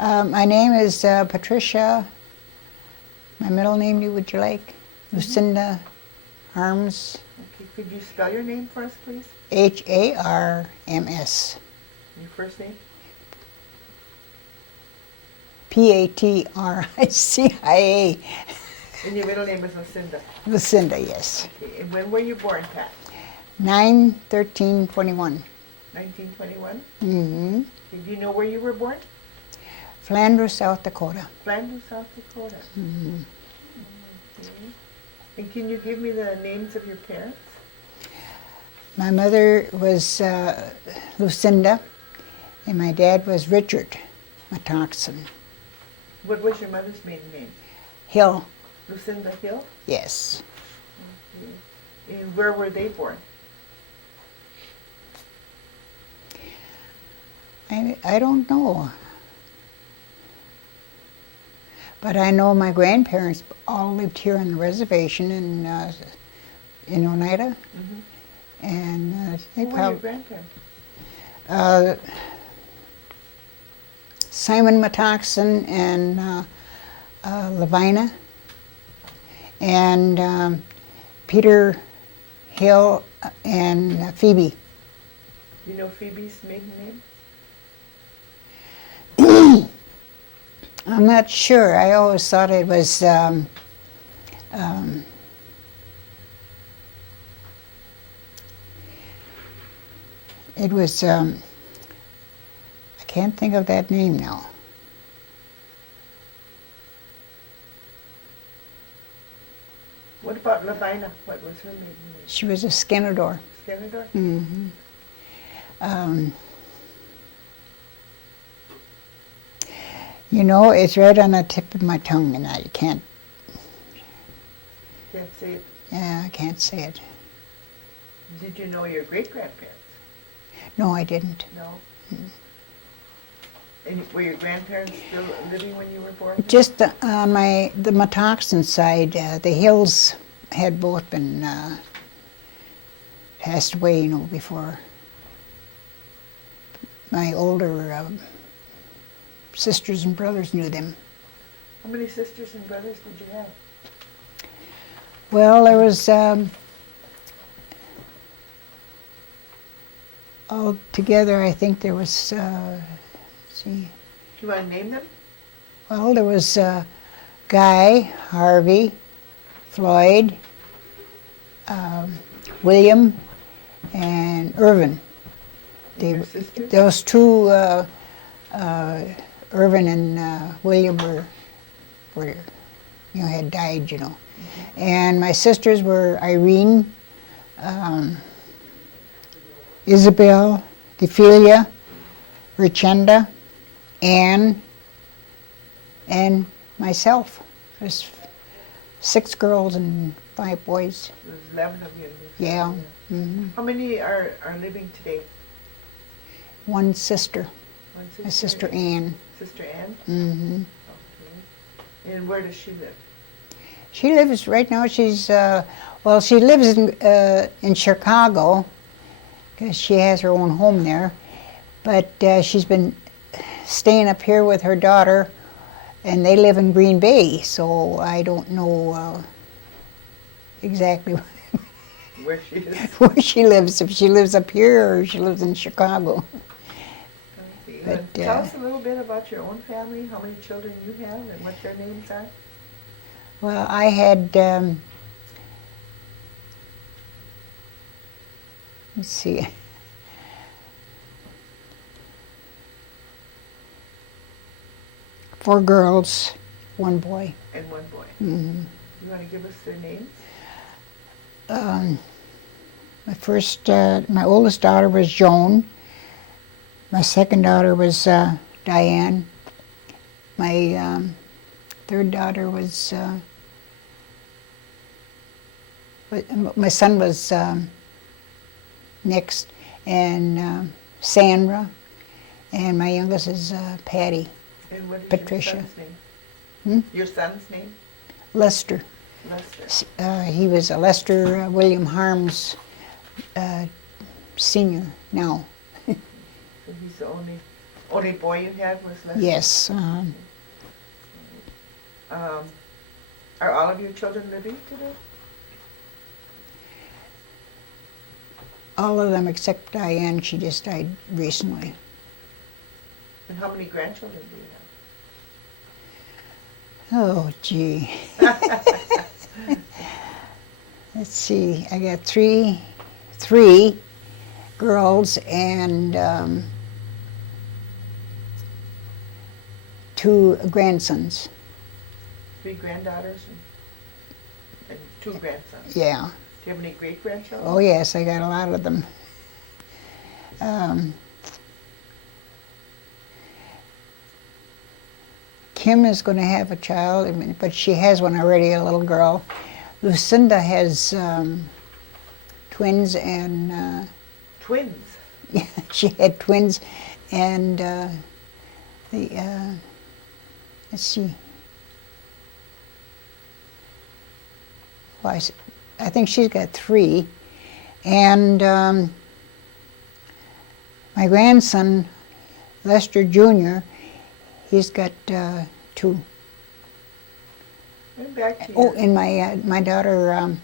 My name is Patricia. My middle name, would you like? Lucinda Harms. Okay, could you spell your name for us, please? Harms. Your first name? Patricia. And your middle name is Lucinda. Lucinda, yes. Okay, and when were you born, Pat? 9/13/21. 1921? Mm-hmm. Do you know where you were born? Flanders, South Dakota. Flanders, South Dakota. Mm-hmm. Okay. And can you give me the names of your parents? My mother was Lucinda, and my dad was Richard Metoxen. What was your mother's maiden name? Hill, Lucinda Hill? yes. Okay. And where were they born? I don't know. But I know my grandparents all lived here on the reservation in Oneida. Mm-hmm. And they Who were your grandparents? Simon Metoxen and Levina, and Peter Hill and Phoebe. You know Phoebe's maiden name? I'm not sure. I always thought it was I can't think of that name now. What about Levina? What was her maiden name? She was a Skenador. Skenador? Mm-hmm. You know, it's right on the tip of my tongue, and I can't. Can't say it. Yeah, I can't say it. Did you know your great-grandparents? No, I didn't. No. And were your grandparents still living when you were born? Just on the Metoxen side, the Hills had both been passed away, you know, before my older sisters and brothers knew them. How many sisters and brothers did you have? Well, there was altogether, I think there was. Let's see. Do you want to name them? Well, there was Guy, Harvey, Floyd, William, and Irvin. Your sisters? Those two, Irvin and William were had died, you know. Mm-hmm. And my sisters were Irene, Isabel, Defilia, Richenda, Anne, and myself. There's 6 girls and 5 boys. There's 11 of you. Yeah. Mm-hmm. How many are living today? One sister, One sister. my sister Anne. Sister Anne? Mm-hmm. Okay. And where does she live? She lives right now. She's she lives in Chicago because she has her own home there. But she's been staying up here with her daughter, and they live in Green Bay. So I don't know exactly where she is. Where she lives. If she lives up here or she lives in Chicago. But, tell us a little bit about your own family, how many children you have, and what their names are. Well, I had, let's see, 4 girls, 1 boy. And 1 boy. Mm-hmm. You want to give us their names? My oldest daughter was Joan. My second daughter was Diane. My third daughter was, my son was next, and Sandra, and my youngest is Patty. And what is Patricia. your son's name? Hmm? Your son's name? Lester. Lester. He was a Lester William Harms senior now. So he's the only Only boy you had was Lester? Yes. Are all of your children living today? All of them except Diane. She just died recently. And how many grandchildren do you Oh, gee. Let's see. I got three girls and 2 grandsons. 3 granddaughters and 2 grandsons? Yeah. Do you have any great-grandchildren? Oh, yes, I got a lot of them. Kim is going to have a child, but she has one already, a little girl. Lucinda has twins, and Twins? she had twins, and let's see. Well, I think she's got 3, and my grandson, Lester Jr., he's got 2. And back to Oh, you. and my daughter,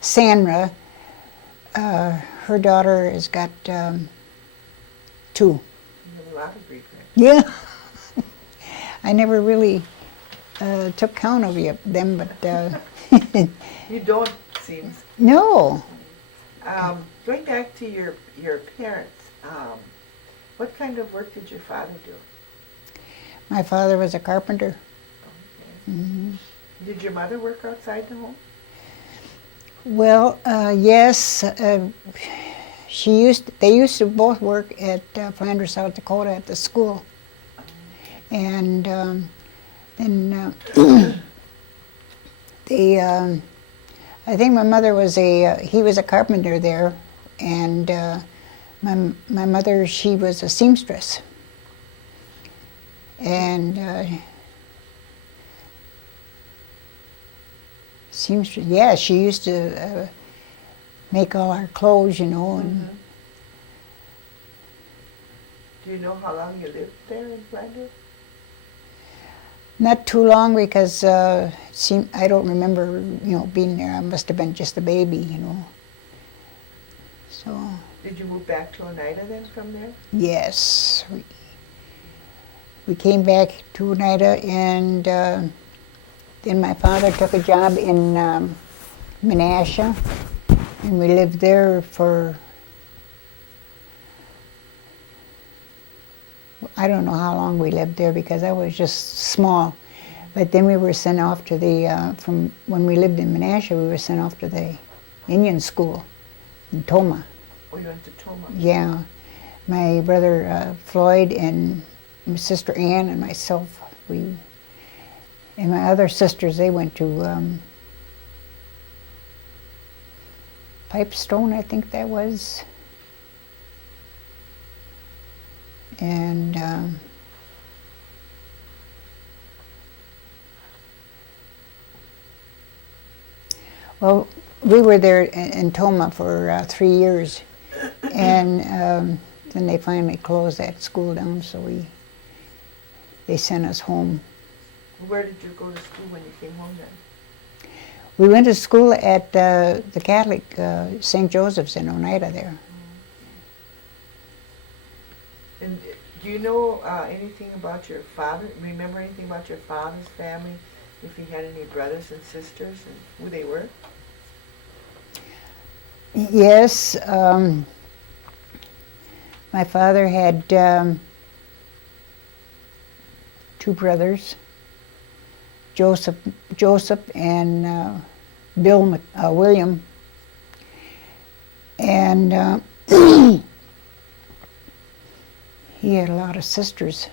Sandra, her daughter has got 2. You have a lot of great-grandchildren. Yeah. I never really took count of them, but You don't, seems. no. Going back to your parents, what kind of work did your father do? My father was a carpenter. Okay. Mm-hmm. Did your mother work outside the home? Well, yes. They used to both work at Flanders, South Dakota, at the school, and then I think my mother was he was a carpenter there, and my mother, she was a seamstress, and seamstress. Yeah, she used to make all our clothes, and Mm-hmm. Do you know how long you lived there in Flanders? not too long, because I don't remember, being there. I must have been just a baby, So Did you move back to Oneida then from there? yes, we came back to Oneida, and then my father took a job in Menasha, and we lived there for, I don't know how long we lived there, because I was just small. But then we were sent off to from when we lived in Menasha, we were sent off to the Indian school in Toma. Oh, you went to Toma? Yeah. My brother Floyd and my sister Ann and myself, and my other sisters, they went to Pipestone, I think that was. And well, we were there in Toma for 3 years, and then they finally closed that school down, so they sent us home. Where did you go to school when you came home then? We went to school at the Catholic St. Joseph's in Oneida there. And do you know anything about your father? Remember anything about your father's family? If he had any brothers and sisters and who they were? Yes, my father had 2 brothers, Joseph and William, and he had a lot of sisters.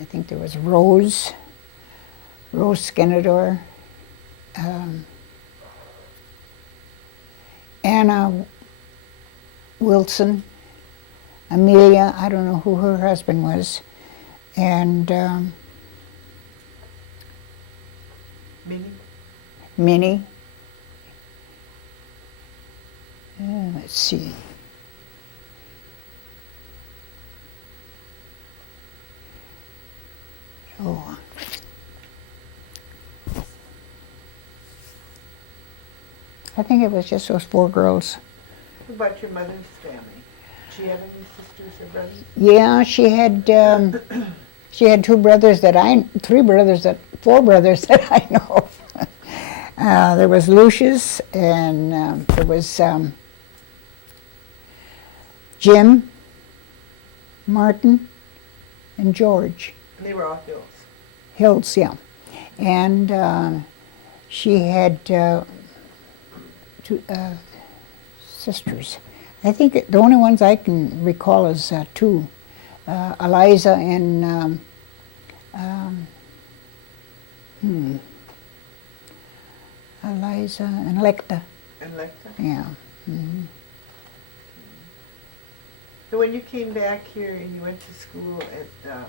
I think there was Rose Skenador, Anna Wilson, Amelia, I don't know who her husband was, and Minnie. Let's see. Oh, I think it was just those 4 girls. What about your mother's family? Did she have any sisters or brothers? Yeah, she had 4 brothers that I know of. There was Lucius, and there was Jim, Martin, and George. And they were all Hills. Hills, yeah. And she had 2 sisters. I think the only ones I can recall is 2, Eliza and Eliza and Lecta. And Lecta? Yeah. Mm-hmm. So when you came back here and you went to school at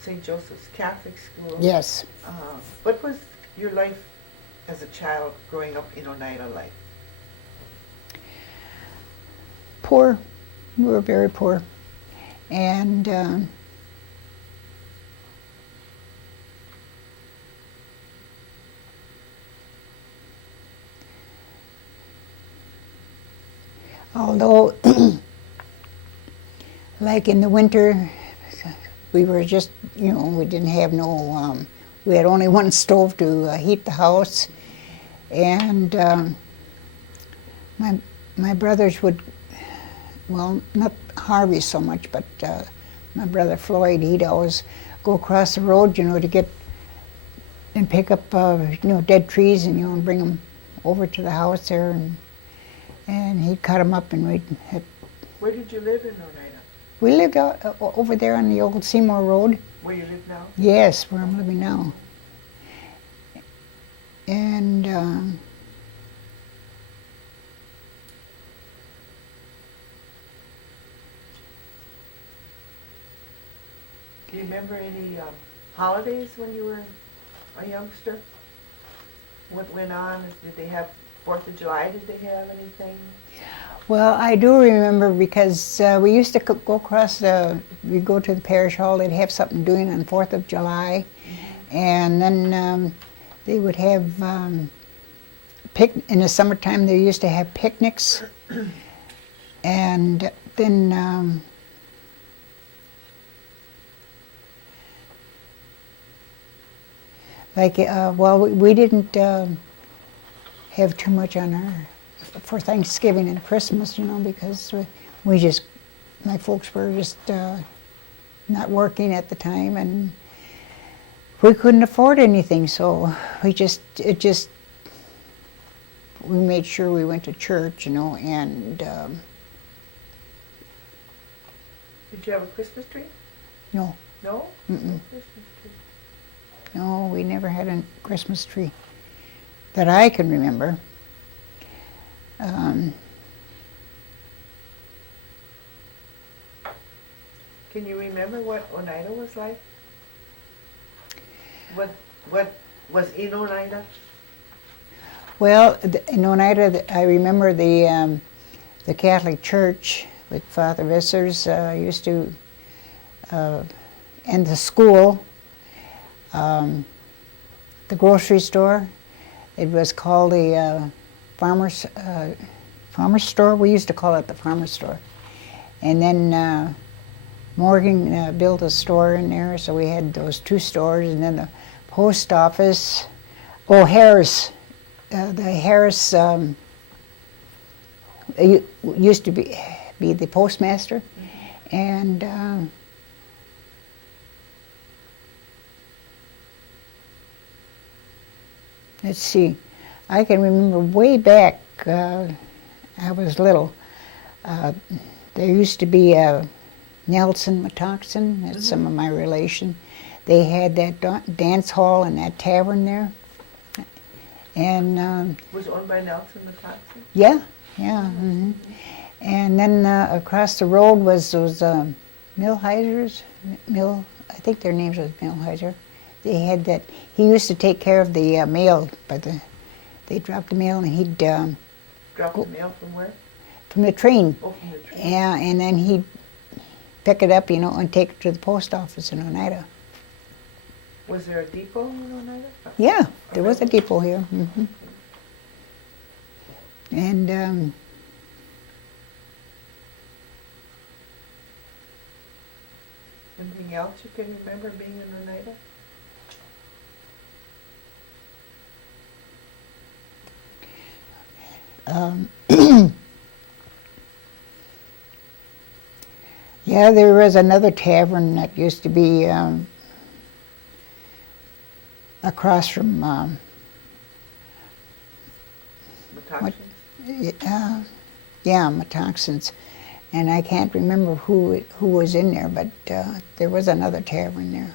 St. Joseph's Catholic School, Yes. what was your life as a child growing up in Oneida like? Poor. We were very poor. And although, like in the winter, we were just, we didn't have no, we had only one stove to heat the house. And my brothers would, well, not Harvey so much, but my brother Floyd, he'd always go across the road, to get and pick up, dead trees and, bring them over to the house there, and he'd cut them up, and we'd have. Where did you live in Oneida? We lived out, over there on the old Seymour Road. Where you live now? Yes, where I'm living now. And do you remember any holidays when you were a youngster? What went on? Did they have 4th of July? Did they have anything? well, I do remember because we used to go across we'd go to the parish hall, they'd have something doing on 4th of July. Mm-hmm. And then they would have, in the summertime they used to have picnics. And then we didn't have too much on our, for Thanksgiving and Christmas, because my folks were just not working at the time, and we couldn't afford anything, so we made sure we went to church, and Did you have a Christmas tree? no. No? Mm-mm. No Christmas tree. No, we never had a Christmas tree that I can remember. Can you remember what Oneida was like? What was in Oneida? Well, in Oneida, I remember the Catholic Church with Father Vissers used to, and the school, the grocery store. It was called the farmer's store. We used to call it the farmer's store. And then Morgan built a store in there, so we had those 2 stores, and then the post office. Oh, Harris. The Harris used to be the postmaster. Mm-hmm. And let's see, I can remember way back, I was little, there used to be a Nelson Metoxen, that's some of my relation. They had that dance hall and that tavern there. And was it owned by Nelson Metoxen? yeah. Mm-hmm. And then across the road was those Millheisers. I think their names was Millheiser. They had that. He used to take care of the mail, they dropped the mail, and he'd drop the mail from where? From the train. Oh, from the train. Yeah, and then he'd pick it up, and take it to the post office in Oneida. Was there a depot in Oneida? Yeah, there was a depot here. Hmm. And Anything else you can remember being in Oneida? yeah, there was another tavern that used to be across from Metoxen? yeah, Metoxen's, and I can't remember who was in there, but there was another tavern there.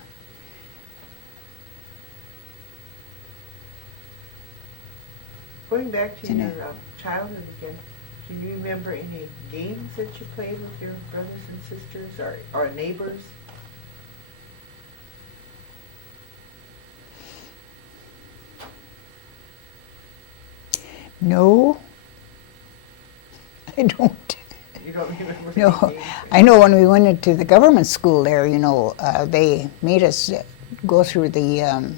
Going back to Isn't your it? childhood again, can you remember any games that you played with your brothers and sisters or neighbors? No, I don't. You don't remember No, any games? I know when we went into the government school there, you know, they made us go through the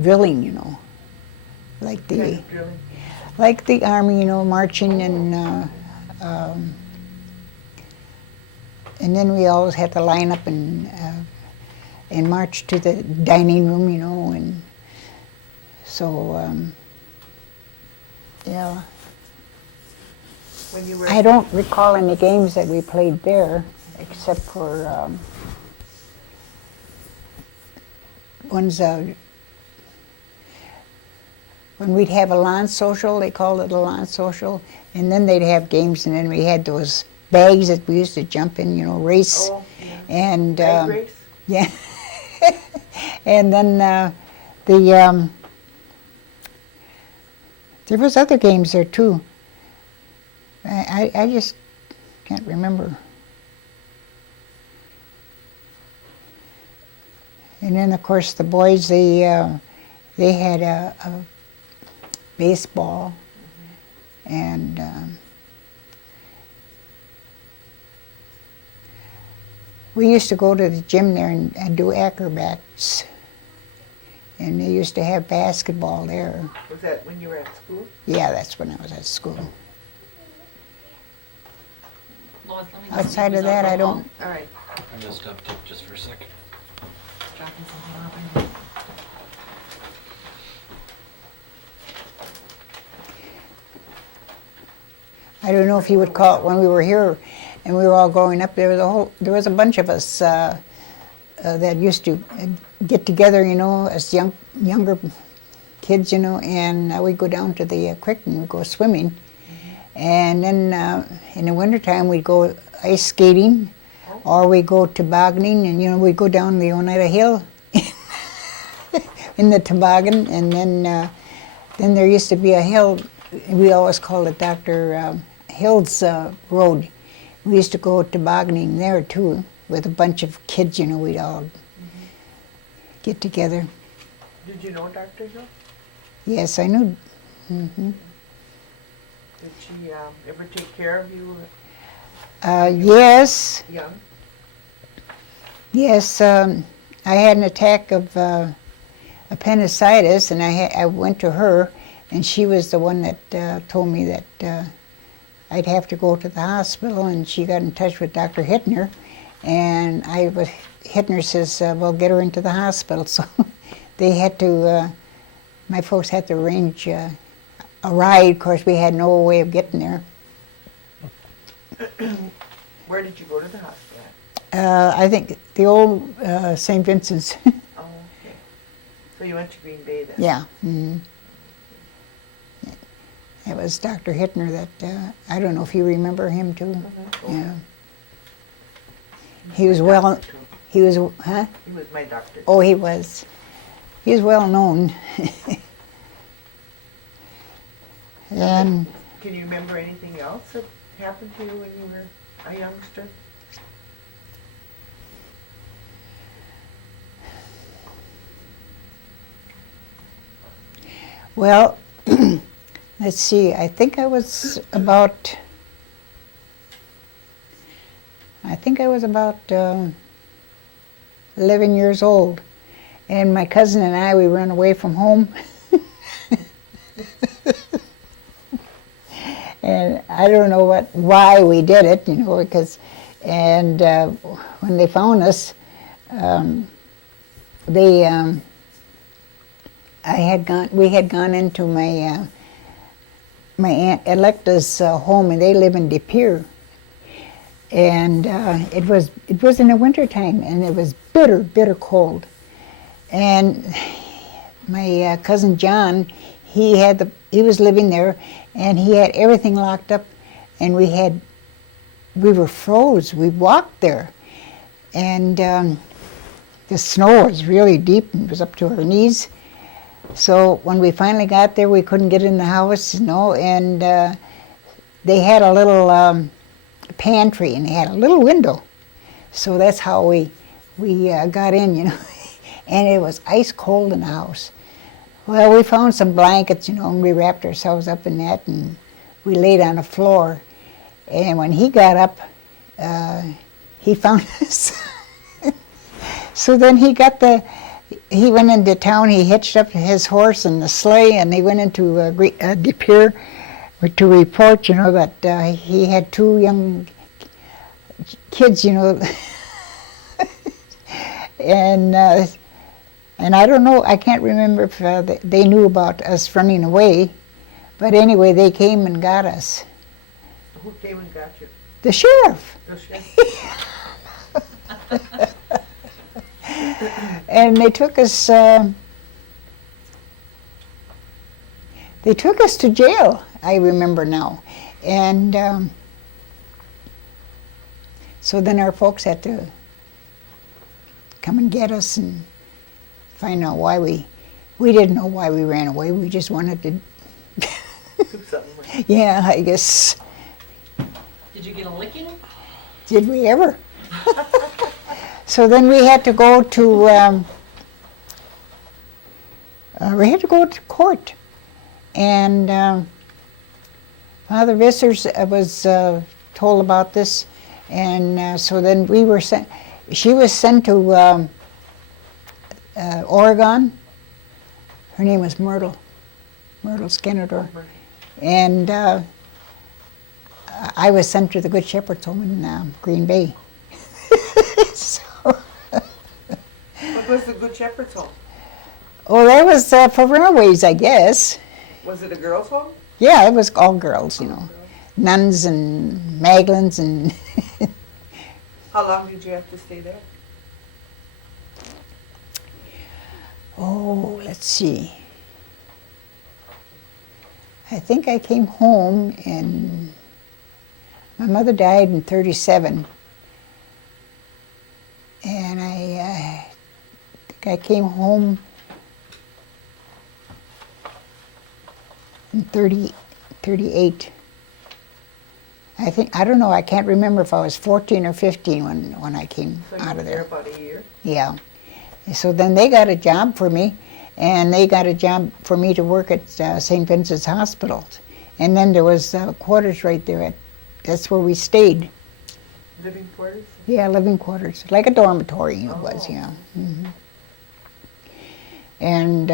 drilling, you know, like Kind the of drilling? like the army, you know, marching and then we always had to line up and march to the dining room, you know, and so yeah. When you were I don't recall any games that we played there, except for ones when we'd have a lawn social, they called it a lawn social, and then they'd have games, and then we had those bags that we used to jump in, you know, race, Oh, yeah. and Bag race? yeah, and then the there was other games there too. I just can't remember. And then of course the boys they had a baseball, and we used to go to the gym there and do acrobats, and they used to have basketball there. Was that when you were at school? Yeah, that's when I was at school. Lois, let me just Outside sneak of this that, out I real don't. All right. I'm gonna stop tape just for a second. quick. Dropping something off in here. I don't know if you would call it when we were here, and we were all growing up. There was a bunch of us that used to get together, you know, as younger kids, you know, and we'd go down to the creek and we'd go swimming, and then in the wintertime we'd go ice skating, or we'd go tobogganing, and you know we'd go down the Oneida Hill in the toboggan, and then there used to be a hill. We always called it Dr. Hill's Road. We used to go tobogganing there too, with a bunch of kids, you know, we'd all get together. Did you know Dr. Hill? Yes, I knew. Hmm. Did she ever take care of you Yes, young? yes. I had an attack of appendicitis, and I went to her, and she was the one that told me that I'd have to go to the hospital, and she got in touch with Dr. Hittner, and Hittner says, well, get her into the hospital. So they had to, my folks had to arrange a ride. Of course, we had no way of getting there. Where did you go to the hospital? I think the old St. Vincent's. Oh, okay. So you went to Green Bay then? Yeah. Mm-hmm. It was Dr. Hittner that, I don't know if you remember him too. Mhm. Yeah. He was well, Too. he was, huh? He was my doctor. Oh, he was. He was well known. And Can you remember anything else that happened to you when you were a youngster? well, let's see, I think I was about 11 years old. And my cousin and I, we ran away from home. And I don't know why we did it, because, and when they found us, we had gone into my Aunt Electa's home, and they live in De Pere. And it was in the wintertime, and it was bitter, bitter cold. And my cousin John, he was living there, and he had everything locked up, and we were froze. We walked there, and the snow was really deep, and it was up to our knees. So when we finally got there, we couldn't get in the house, and they had a little pantry, and they had a little window. So that's how we got in, and it was ice cold in the house. Well, we found some blankets, and we wrapped ourselves up in that, and we laid on the floor. And when he got up, he found us. So then he went into town, he hitched up his horse and the sleigh, and he went into De Pere to report, that he had 2 young kids, and I don't know, I can't remember if they knew about us running away, but anyway, they came and got us. Who came and got you? The sheriff. The sheriff? And they took us to jail, I remember now. And so then our folks had to come and get us and find out why we didn't know why we ran away. We just wanted to Do something with it. yeah, I guess. Did you get a licking? Did we ever? So then we had to go to court, and Father Vissers was told about this, and so then we were sent. She was sent to Oregon. Her name was Myrtle Skenador, and I was sent to the Good Shepherd's home in Green Bay. So, What was the Good Shepherd's home? oh, that was for runaways, I guess. Was it a girls' home? Yeah, it was all girls, nuns and Maglins and. How long did you have to stay there? Oh, let's see. I think I came home and my mother died in 1937. And I think I came home in 1938. I don't know, I can't remember if I was 14 or 15 when I came So you out were of there there. about a year? Yeah. So then they got a job for me, and they got a job for me to work at St. Vincent's Hospital. And then there was quarters right there. That's where we stayed. Living quarters? Yeah, living quarters, like a dormitory it was, Oh. yeah. Hmm. And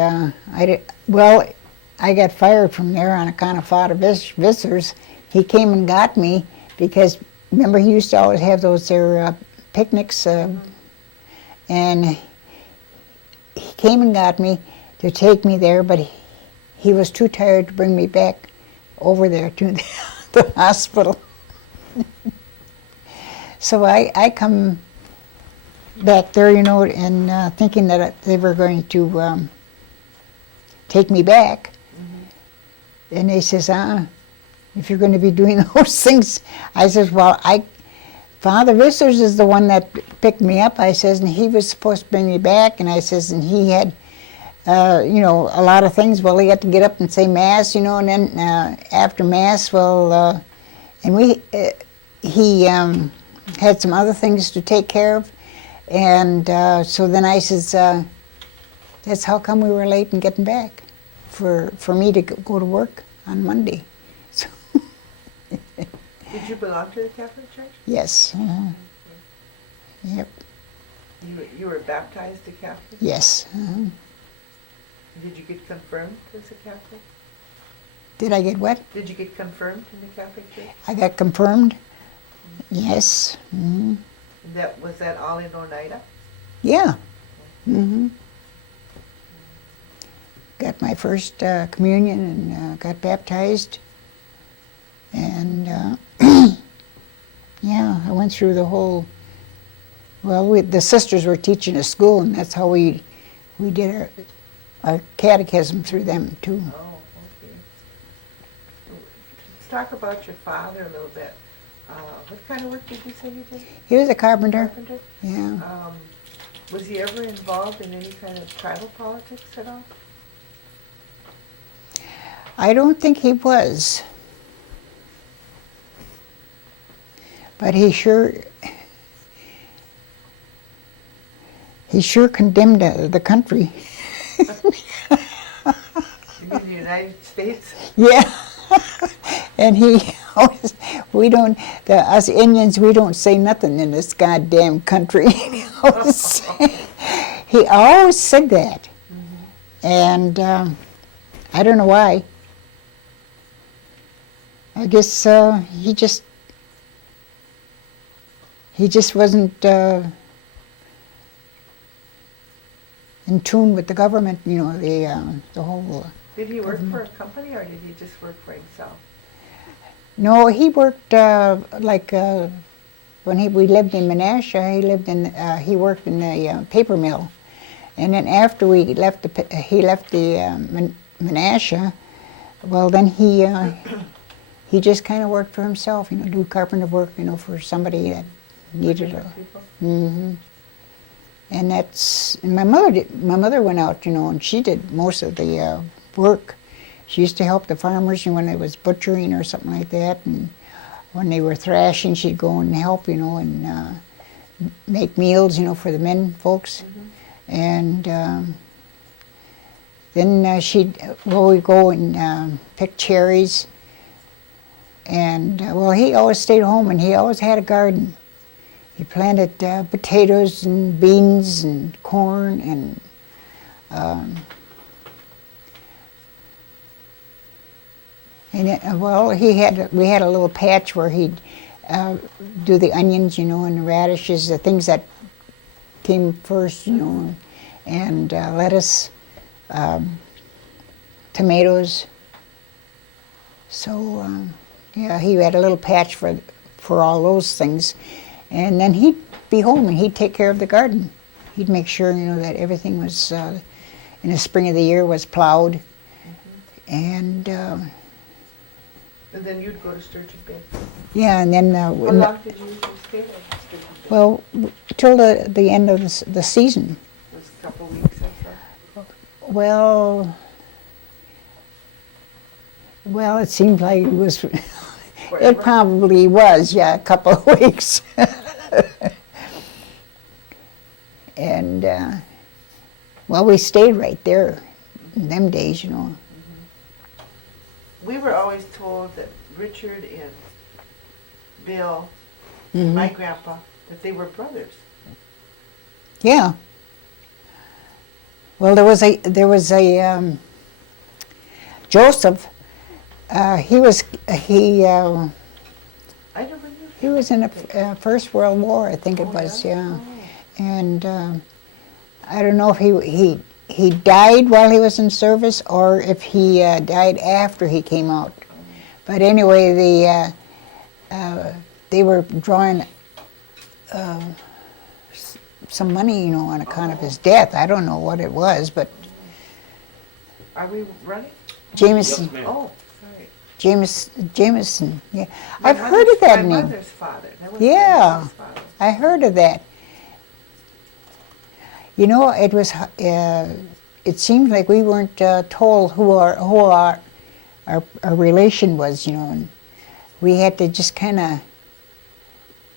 I got fired from there on account of Father Vissers. He came and got me because, remember, he used to always have those there picnics, and he came and got me to take me there, but he was too tired to bring me back over there to the hospital. So I come back there, and thinking that they were going to take me back. Mm-hmm. And they says, if you're going to be doing those things. I says, well, Father Vissers is the one that picked me up, I says, and he was supposed to bring me back, and I says, and he had, a lot of things. Well, he had to get up and say Mass, and then after Mass, and he had some other things to take care of, and so then I says, that's how come we were late in getting back, for me to go to work on Monday. So Did you belong to the Catholic Church? yes. Yep. You were baptized a Catholic? Yes. Did you get confirmed as a Catholic? Did I get what? Did you get confirmed in the Catholic Church? I got confirmed. Yes. Hmm. Was that all in Oneida? Yeah. Hmm. Got my first communion and got baptized. And yeah, I went through the whole. Well, the sisters were teaching a school, and that's how we did our catechism through them too. Oh, okay. Let's talk about your father a little bit. What kind of work did you say you did? He was a carpenter. Carpenter? Yeah. Was he ever involved in any kind of tribal politics at all? I don't think he was. But he sure condemned the country. You mean the United States? Yeah. And he always, us Indians, we don't say nothing in this goddamn country. He always said that. Mm-hmm. And I don't know why. I guess he just wasn't in tune with the government, you know, the whole. Did he work for a company or did he just work for himself? No, he worked when we lived in Menasha. He worked in the paper mill, and then after he left the Menasha, well then he just kind of worked for himself, you know, do carpenter work, you know, for somebody that needed it. Mm-hmm. And my mother went out, you know, and she did most of the work. She used to help the farmers, you know, when they was butchering or something like that, and when they were thrashing, she'd go and help, you know, and make meals, you know, for the men folks. Mm-hmm. And then we'd go and pick cherries. And well, he always stayed home, and he always had a garden. He planted potatoes and beans and corn and well, we had a little patch where he'd do the onions, you know, and the radishes, the things that came first, you know, and lettuce, tomatoes. So yeah, he had a little patch for all those things. And then he'd be home and he'd take care of the garden. He'd make sure, you know, that everything was, in the spring of the year, was plowed. Mm-hmm. And then you'd go to Sturgeon Bay? Yeah, and then... How long did you usually stay there? Well, till the end of the season. It was a couple of weeks, I thought? Well, it seemed like it was... Forever? It probably was, yeah, a couple of weeks. And, well, we stayed right there in them days, you know. Mm-hmm. We were always told that Richard and Bill, Mm-hmm. my grandpa, that they were brothers. Yeah. Well, there was a Joseph. He was I never knew. He was in the First World War, I think it was, yeah. Oh. And I don't know if he died while he was in service or if he died after he came out. But anyway, they were drawing some money, you know, on account of his death. I don't know what it was, but Are we running? Jameson. Yes, ma'am. Oh, sorry. Jameson, yeah. My I've heard of that my name. mother's father. That was Yeah. my mother's father. I heard of that. You know, it was. It seemed like we weren't told who our relation was. You know, and we had to just kind of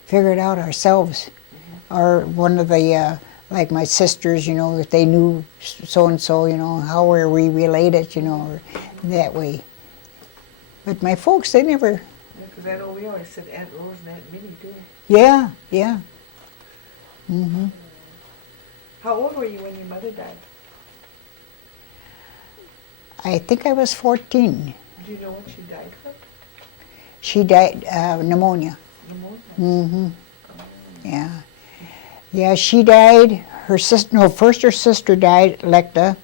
figure it out ourselves. Mm-hmm. Or one of the like my sisters, you know, if they knew so and so, you know, how were we related, you know, or that way. But my folks, they never. Yeah, because I know we always said Aunt Rose and Aunt Minnie, too. Yeah, yeah. Mm-hmm. How old were you when your mother died? I think I was 14. Do you know what she died from? She died pneumonia. Pneumonia. Mm-hmm. Yeah. Yeah, she died. Her sister, no, first her sister died, Lecta,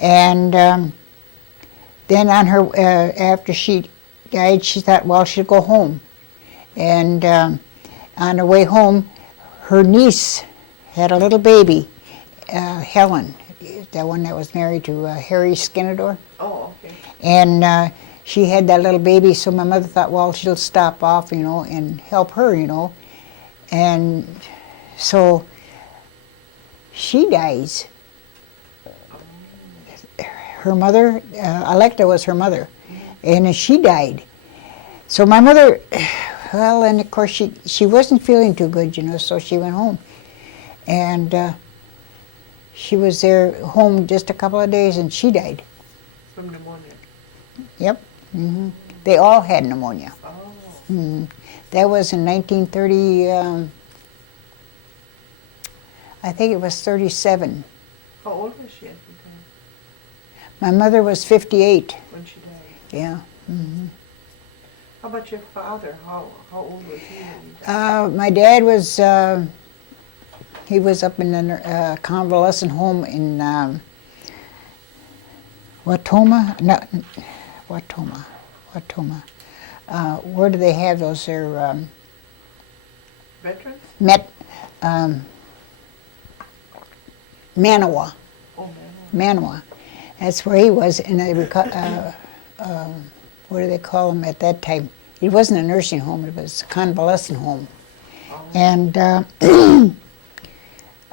and then on her after she died, she thought, well, she'd go home, and on her way home, her niece had a little baby, Helen, the one that was married to Harry Skinador. Oh, okay. And she had that little baby, so my mother thought, well, she'll stop off, and help her, And so she dies. Her mother, Electa was her mother, and she died. So my mother, well, and of course she wasn't feeling too good, so she went home. And she was there home just a couple of days, and she died. From pneumonia. Yep. Hmm. They all had pneumonia. Oh. Hmm. That was in 1930, I think it was 37. How old was she at the time My mother was 58. when she died? Yeah. Hmm. How about your father? How old was he when he died? My dad was, he was up in a convalescent home in Watoma? No, Watoma. Where do they have those? They're Veterans? Manawa. Oh, man. Manawa. That's where he was. And what do they call them at that time? It wasn't a nursing home, it was a convalescent home. Oh. And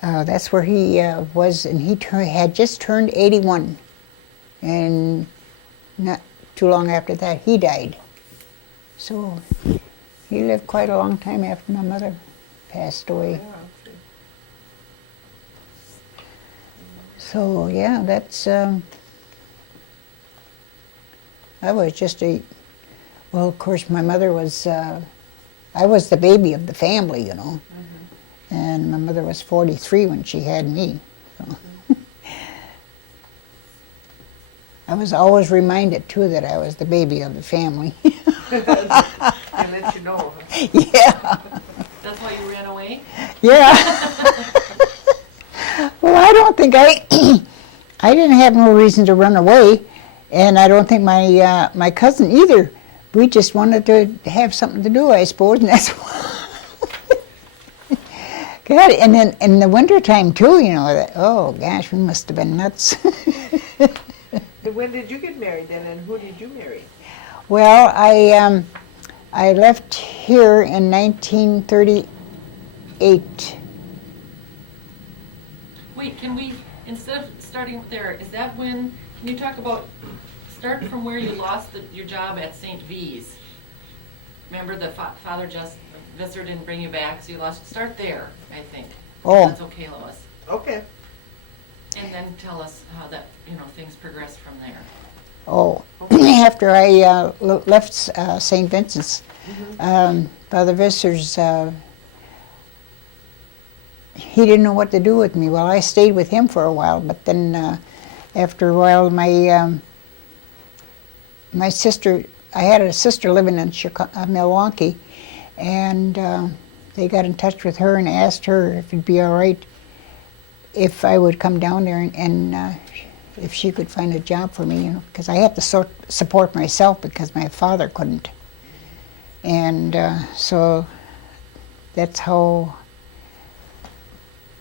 that's where he was, and he had just turned 81. And not too long after that, he died. So he lived quite a long time after my mother passed away. Yeah, okay. So yeah, that's, I was just well, of course my mother was, I was the baby of the family, Mm-hmm. And my mother was 43 when she had me. So. I was always reminded too that I was the baby of the family. They let you know. Huh? Yeah, That's why you ran away? yeah. Well, I don't think I didn't have no reason to run away, and I don't think my cousin either. We just wanted to have something to do, I suppose, and that's why. God, and then in the wintertime too, oh gosh, we must have been nuts. And when did you get married then, and who did you marry? Well, I left here in 1938. Wait, can we, instead of starting there, is that when, can you talk about, start from where you lost your job at St. V's? Remember the father just, visitor didn't bring you back, so you lost, start there, I think. Oh. That's okay, Lois. Okay. And then tell us how that, things progressed from there. Oh, after I left St. Vincent's, Father Visser's, he didn't know what to do with me. Well, I stayed with him for a while, but then after a while, my sister, I had a sister living in Milwaukee, and they got in touch with her and asked her if it'd be all right if I would come down there and if she could find a job for me, because I had to support myself because my father couldn't. And so that's how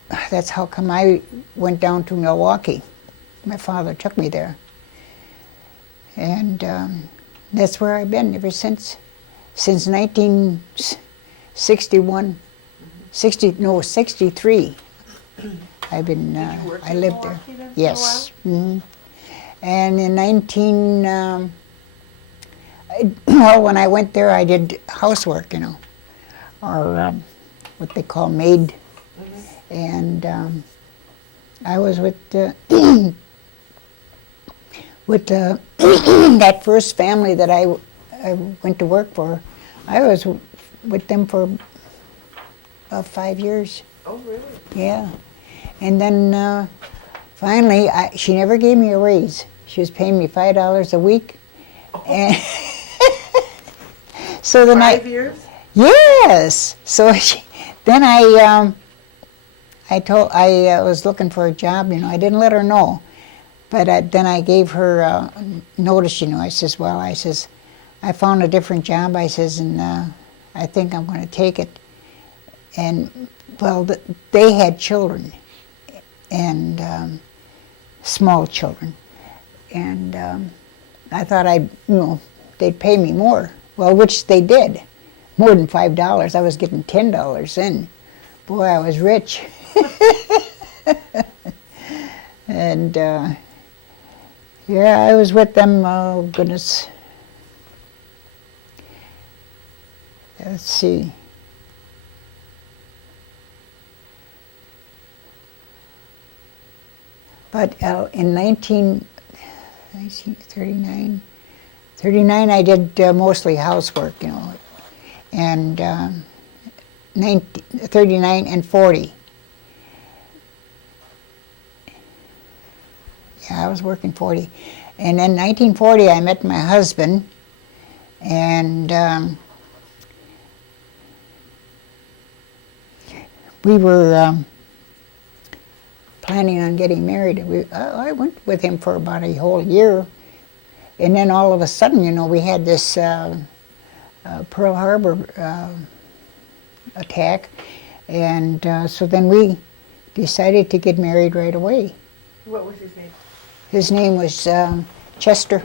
come I went down to Milwaukee. My father took me there. And that's where I've been ever since 1961, 63. I've been, Did you work I in lived there. Milwaukee then for a Yes. Hmm. And in well, when I went there, I did housework, or what they call maid. And I was with that first family that I went to work for. I was with them for about 5 years. Oh, really? Yeah. And then finally, she never gave me a raise. She was paying me $5 a week. And so then 5 years? yes. So then I was looking for a job. I didn't let her know, but then I gave her notice. I says, well, I found a different job. I says, and I think I'm going to take it. And well, they had children, and small children, and I thought they'd pay me more. Well, which they did, more than $5. I was getting $10 then. Boy, I was rich. And yeah, I was with them. Oh goodness. Let's see. But in 1939, I did mostly housework, and 39 and 40. Yeah, I was working 40. And then 1940, I met my husband, and we were planning on getting married. I went with him for about a whole year, and then all of a sudden, we had this Pearl Harbor attack, and so then we decided to get married right away. What was his name? His name was Chester.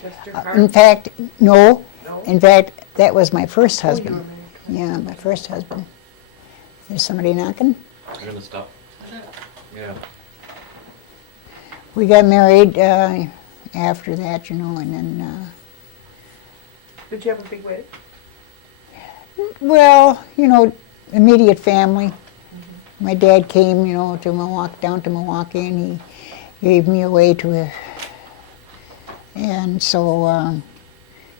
Chester In Hart? fact, no. No? In fact, that was my first Oh, you were husband. married twice. Yeah, my first husband. There's somebody knocking. I'm gonna stop. Yeah. We got married after that, and then, Did you have a big wedding? well, immediate family. My dad came, to Milwaukee, down to Milwaukee, and he gave me away and so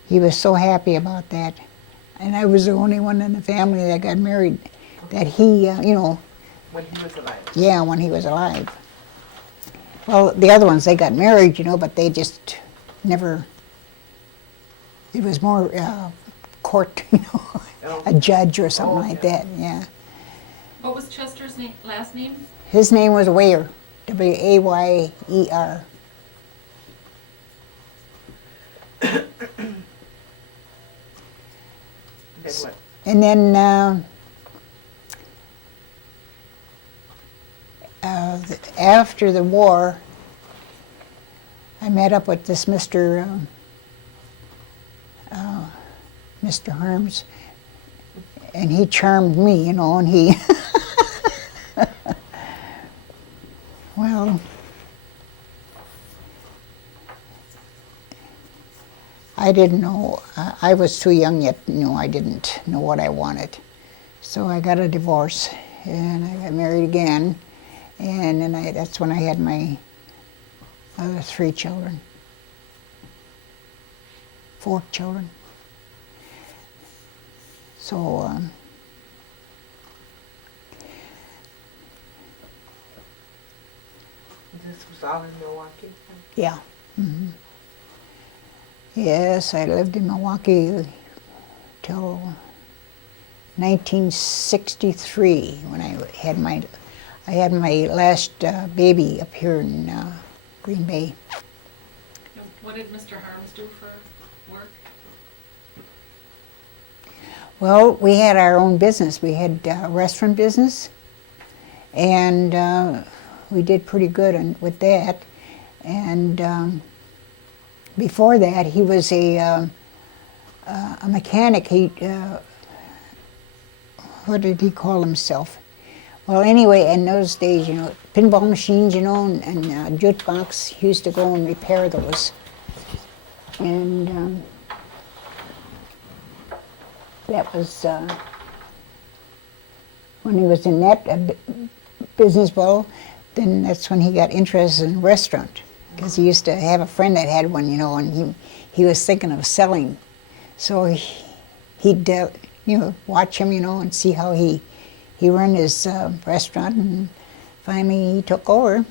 he was so happy about that. And I was the only one in the family that got married that he, When he was alive? yeah, when he was alive. Well, the other ones, they got married, but they just never, it was more court, a judge or something like that, yeah. What was Chester's last name? His name was Wayer, W-A-Y-E-R. Then what? And then after the war, I met up with this Mr. Harms, and he charmed me, and he, well, I didn't know, I was too young yet, I didn't know what I wanted. So I got a divorce, and I got married again, and then that's when I had my other 3 children. 4 children. So, This was all in Milwaukee? yeah. Yes, I lived in Milwaukee till 1963 when I had my last baby up here in Green Bay. What did Mr. Harms do for work? Well, we had our own business. We had a restaurant business, and we did pretty good with that. And before that, he was a mechanic. What did he call himself? Well, anyway, in those days, pinball machines, and jukebox, he used to go and repair those. And that was when he was in that business. Well, then that's when he got interested in restaurant, because he used to have a friend that had one, and he was thinking of selling. So he'd watch him, and see how he run his restaurant, and finally he took over.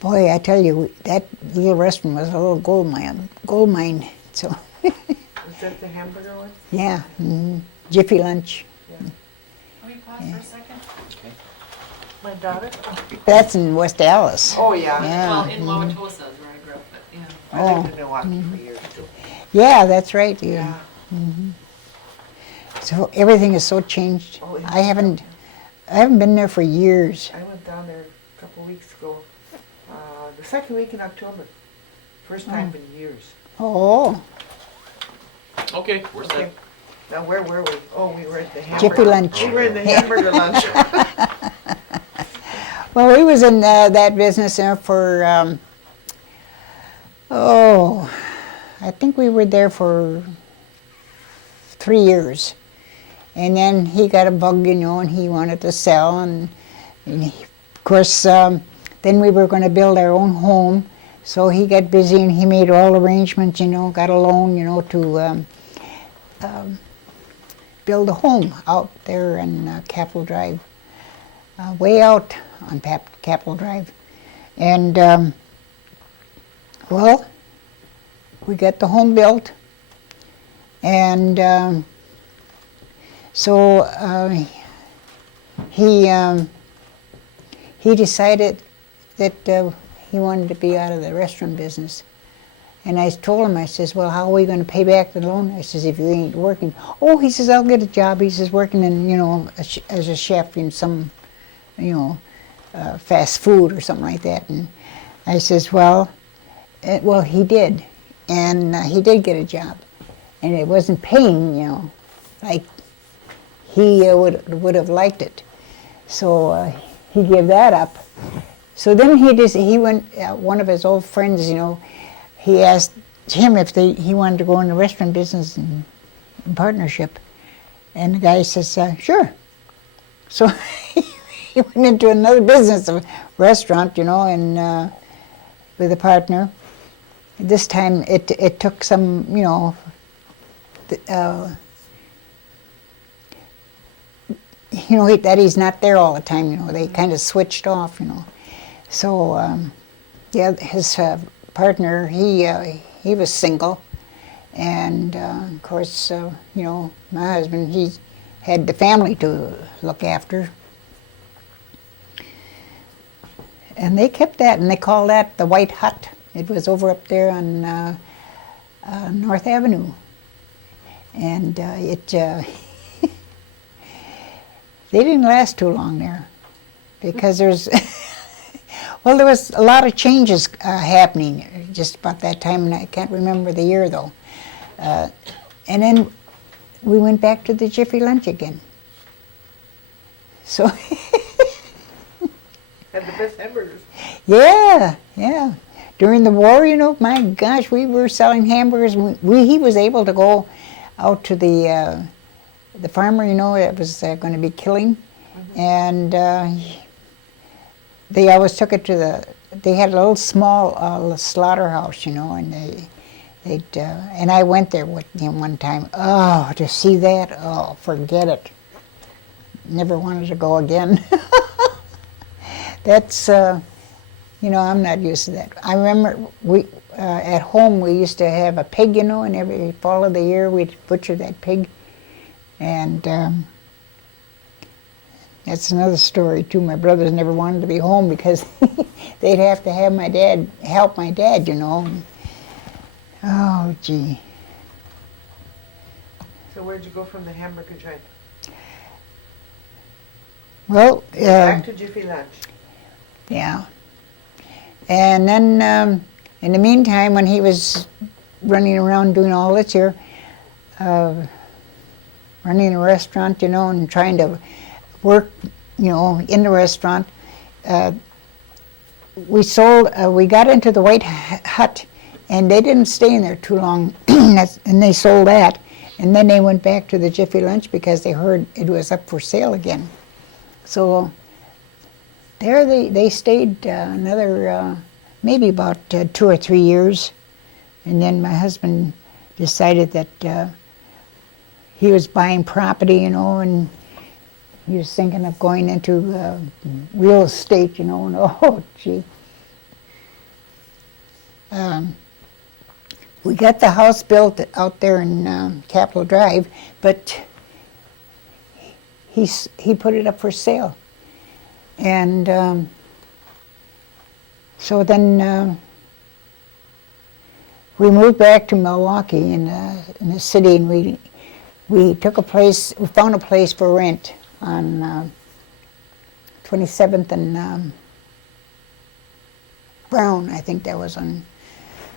Boy, I tell you, that little restaurant was a little gold mine. So, Was that the hamburger one? yeah, Jiffy Lunch. Yeah. Can we pause for a second? My daughter? That's in West Dallas. Oh, yeah. Yeah. Well, in Wauwatosa is where I grew up, but, yeah. I lived in Milwaukee for years too. Yeah, that's right. Yeah. Yeah. So everything is so changed. Oh, yeah. I haven't been there for years. I went down there a couple weeks ago, the second week in October. First time in years. Oh, Okay, we're Okay. set. Now, where were we? Oh, we were at the hamburger. Jiffy Lunch. We were in the hamburger lunch. Well, we was in that business there for, I think we were there for 3 years. And then he got a bug, and he wanted to sell. And of course, then we were going to build our own home. So he got busy and he made all arrangements, got a loan, to build a home out there on Capitol Drive. Way out on Capitol Drive. And, well, we got the home built. And so he decided that he wanted to be out of the restaurant business. And I told him, I says, well, how are we going to pay back the loan? I says, if you ain't working. Oh, he says, I'll get a job. He says, working in, as a chef in some, fast food or something like that. And I says, well, he did. And he did get a job. And it wasn't paying, like he would have liked it. So he gave that up. So then he went, one of his old friends, he asked him if he wanted to go in the restaurant business in partnership. And the guy says, sure. So he went into another business, a restaurant, and with a partner. This time it took some, that he's not there all the time, they kind of switched off, So, yeah, his partner, he was single. And, of course, my husband, he had the family to look after. And they kept that, and they called that the White Hut. It was over up there on North Avenue. And they didn't last too long there, because there was a lot of changes happening just about that time, and I can't remember the year though. And then we went back to the Jiffy Lunch again. So Had the best hamburgers. yeah. During the war, my gosh, we were selling hamburgers. He was able to go out to the farmer, that was going to be killing, and they always took it to they had a little small slaughterhouse, and and I went there with him one time. Oh, to see that, oh, forget it. Never wanted to go again. That's, I'm not used to that. I remember at home we used to have a pig, and every fall of the year we'd butcher that pig. And that's another story too. My brothers never wanted to be home because they'd have to have help my dad, Oh, gee. So where'd you go from the hamburger joint? Well, Back to Jiffy Lunch. yeah. And then in the meantime, when he was running around doing all this here, running a restaurant, and trying to work, in the restaurant, we got into the White Hut, and they didn't stay in there too long, and they sold that. And then they went back to the Jiffy Lunch because they heard it was up for sale again. So there they stayed another, maybe about 2 or 3 years. And then my husband decided that he was buying property, and he was thinking of going into real estate, and oh, gee. We got the house built out there in Capitol Drive, but he put it up for sale. And so then we moved back to Milwaukee in the city, and we took a place. We found a place for rent on 27th and Brown. I think that was on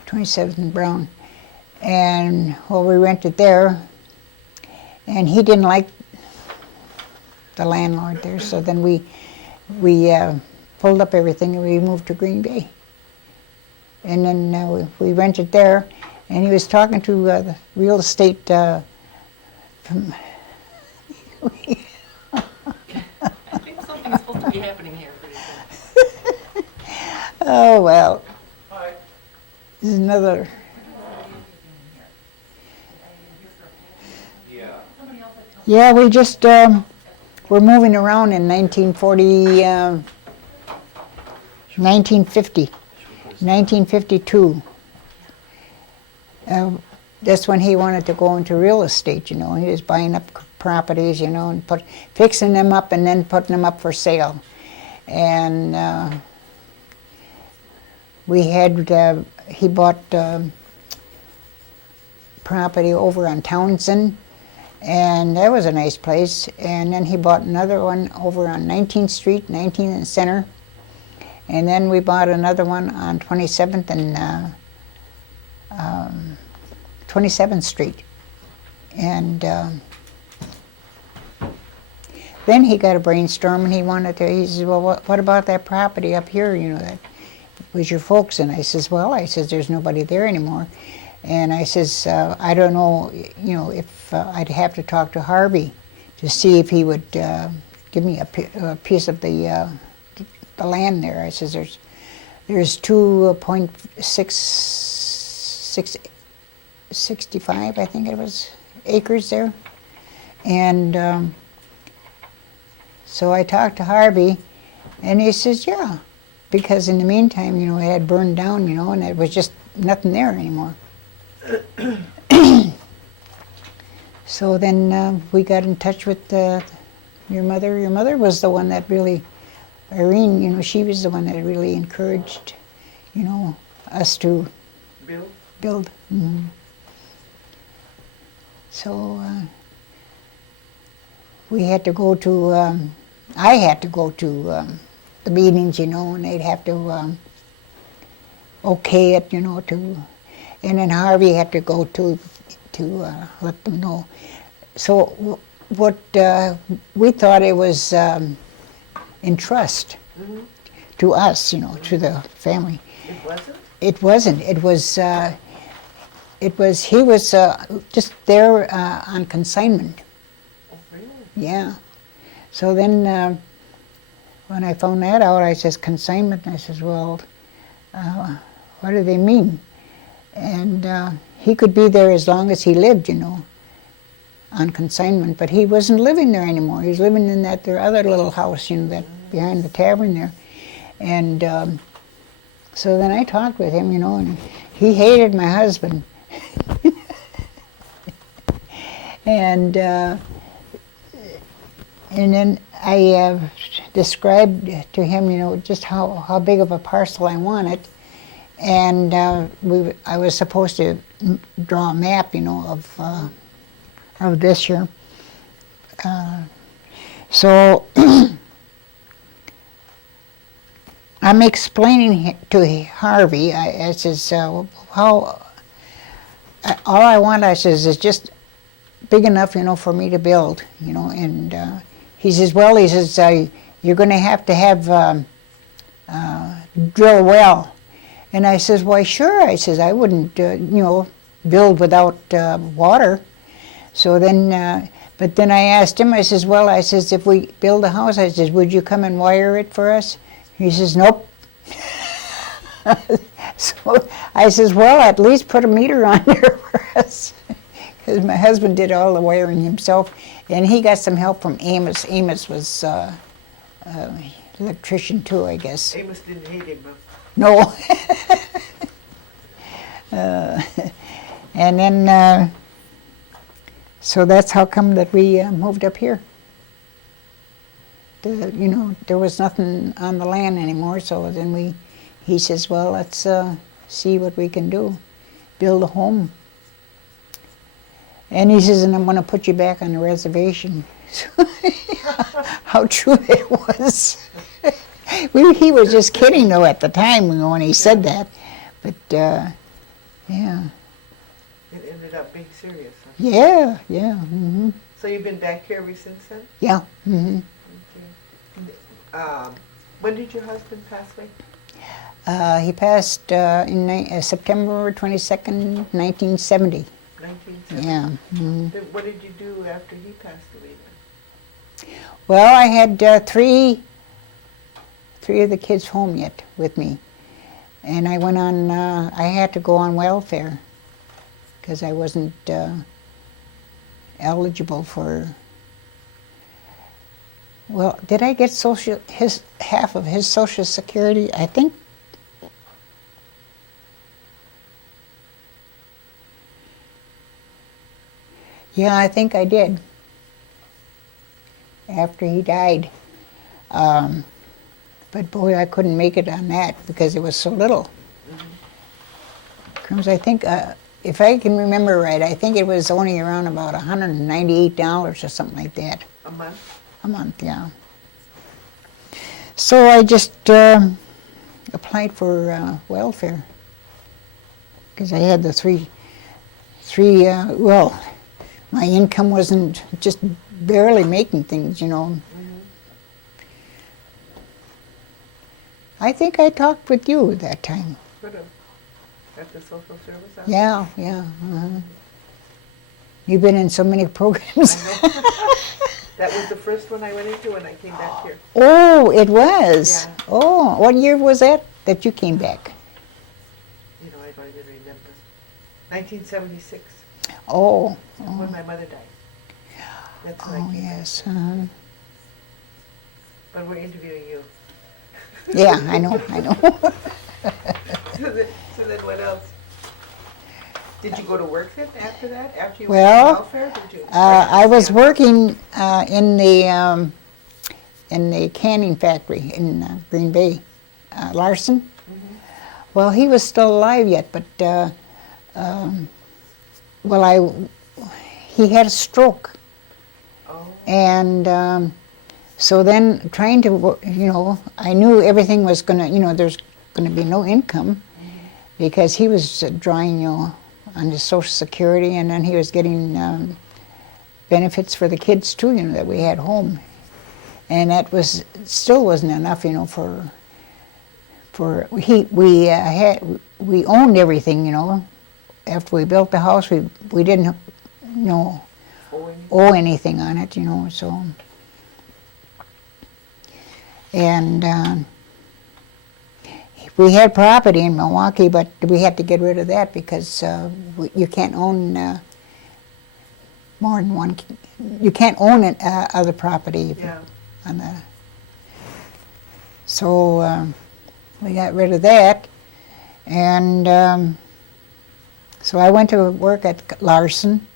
27th and Brown. And well, we rented there, and he didn't like the landlord there. So then we pulled up everything and we moved to Green Bay. And then we rented there, and he was talking to the real estate from. I think something's supposed to be happening here pretty soon. Oh well. This is another. Yeah, we just we're moving around in 1952. That's when he wanted to go into real estate, He was buying up properties, and fixing them up and then putting them up for sale. And he bought property over on Townsend, and that was a nice place. And then he bought another one over on 19th Street, 19th and Center. And then we bought another one on 27th and 27th Street. And then he got a brainstorm, and he said, well, what about that property up here, that was your folks? And I says, there's nobody there anymore. And I says, I don't know, if I'd have to talk to Harvey to see if he would give me a piece of the land there. I says, there's 2.65, I think it was, acres there. And so I talked to Harvey, and he says, yeah, because in the meantime, it had burned down, and it was just nothing there anymore. So then we got in touch with your mother. Your mother was the one that really, Irene, she was the one that really encouraged, us to build. Mm-hmm. So we had to go to, I had to go to the meetings, and they'd have to okay it, and then Harvey had to go to let them know. So what we thought it was in trust to us, to the family. It wasn't? It wasn't. He was just there on consignment. Oh, really? Yeah. So then when I found that out, I says, consignment, and I says, well, what do they mean? And he could be there as long as he lived, on consignment, but he wasn't living there anymore. He was living in their other little house, that behind the tavern there. And so then I talked with him, and he hated my husband. And then I described to him, just how big of a parcel I wanted. And I was supposed to draw a map, of this here. So I'm explaining to Harvey. I says, all I want, I says, is just big enough, for me to build, And he says, you're going to have drill a well. And I says, why, sure. I says, I wouldn't, build without water. So then, but then I asked him, I says, if we build a house, I says, would you come and wire it for us? He says, nope. So I says, at least put a meter on there for us. My husband did all the wiring himself, and he got some help from Amos. Amos was electrician too, I guess. Amos didn't hate him, but No. And then, so that's how come that we moved up here. There was nothing on the land anymore, so then he says, well, let's see what we can do, build a home. And he says, and I'm going to put you back on the reservation. How true that was. He was just kidding, though, at the time when he said that. But, yeah. it ended up being serious. Huh? Yeah, yeah. Mm-hmm. So you've been back here ever since then? Yeah. Mm-hmm. Okay. When did your husband pass away? He passed in September 22nd, 1970. 1970. Yeah. Mm-hmm. Then what did you do after he passed away then? Well, I had three of the kids home yet with me. And I went on, I had to go on welfare because I wasn't eligible for, well, did I get half of his Social Security? I think. Yeah, I think I did. After he died. But boy, I couldn't make it on that because it was so little. Crumbs, I think, if I can remember right, I think it was only around about $198 or something like that. A month? A month, yeah. So I just applied for welfare because I had the three. Well, my income wasn't just barely making things, Mm-hmm. I think I talked with you that time. Could have. At the social service office? Yeah, yeah. You've been in so many programs. I know. That was the first one I went into when I came back here. Oh, it was. Yeah. Oh, what year was that you came back? You know, I don't even remember. 1976. Oh. That's when my mother died. That's when I Oh, came yes. back. But we're interviewing you. Yeah, I know. So then what else? Did you go to work then after that? After you Well, went to welfare? Did you? I was working in the canning factory in Green Bay, Larson. Mm-hmm. Well, he was still alive yet, but he had a stroke, Oh. and so then trying to, I knew everything was gonna, there's gonna be no income because he was drawing, on his Social Security, and then he was getting benefits for the kids too, that we had home, and that still wasn't enough, we owned everything, After we built the house, we didn't, owe anything on it, so. And we had property in Milwaukee, but we had to get rid of that because you can't own more than one. You can't own other property. Yeah. So we got rid of that, and so I went to work at Larson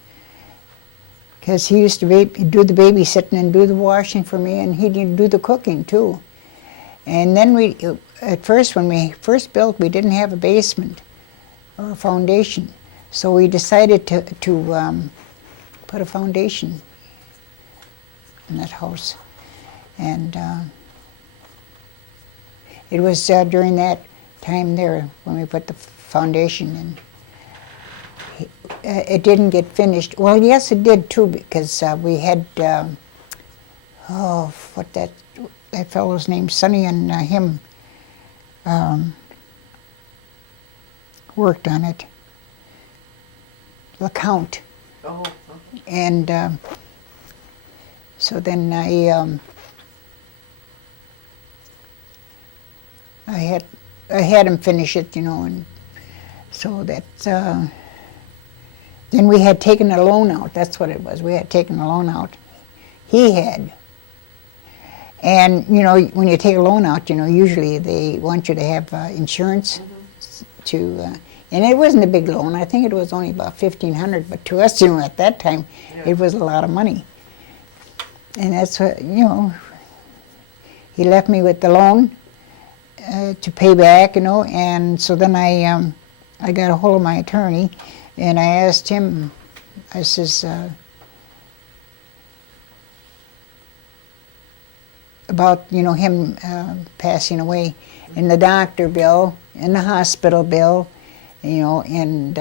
because he used to do the babysitting and do the washing for me, and he'd do the cooking too. And then at first, when we first built, we didn't have a basement or a foundation. So we decided to put a foundation in that house. And it was during that time there when we put the foundation in. It didn't get finished. Well, yes, it did too, because we had, that fellow's name, Sonny, and him worked on it. LeCount. Oh. And so then I had him finish it, and so that Then we had taken a loan out. That's what it was. We had taken a loan out. He had. And, you know, when you take a loan out, you know, usually they want you to have insurance to, and it wasn't a big loan. I think it was only about $1,500, but to us, you know, at that time, it was a lot of money. And that's what, you know, he left me with the loan to pay back, you know, and so then I got a hold of my attorney, and I asked him, I says, about, you know, him passing away, and the doctor bill, and the hospital bill, you know, and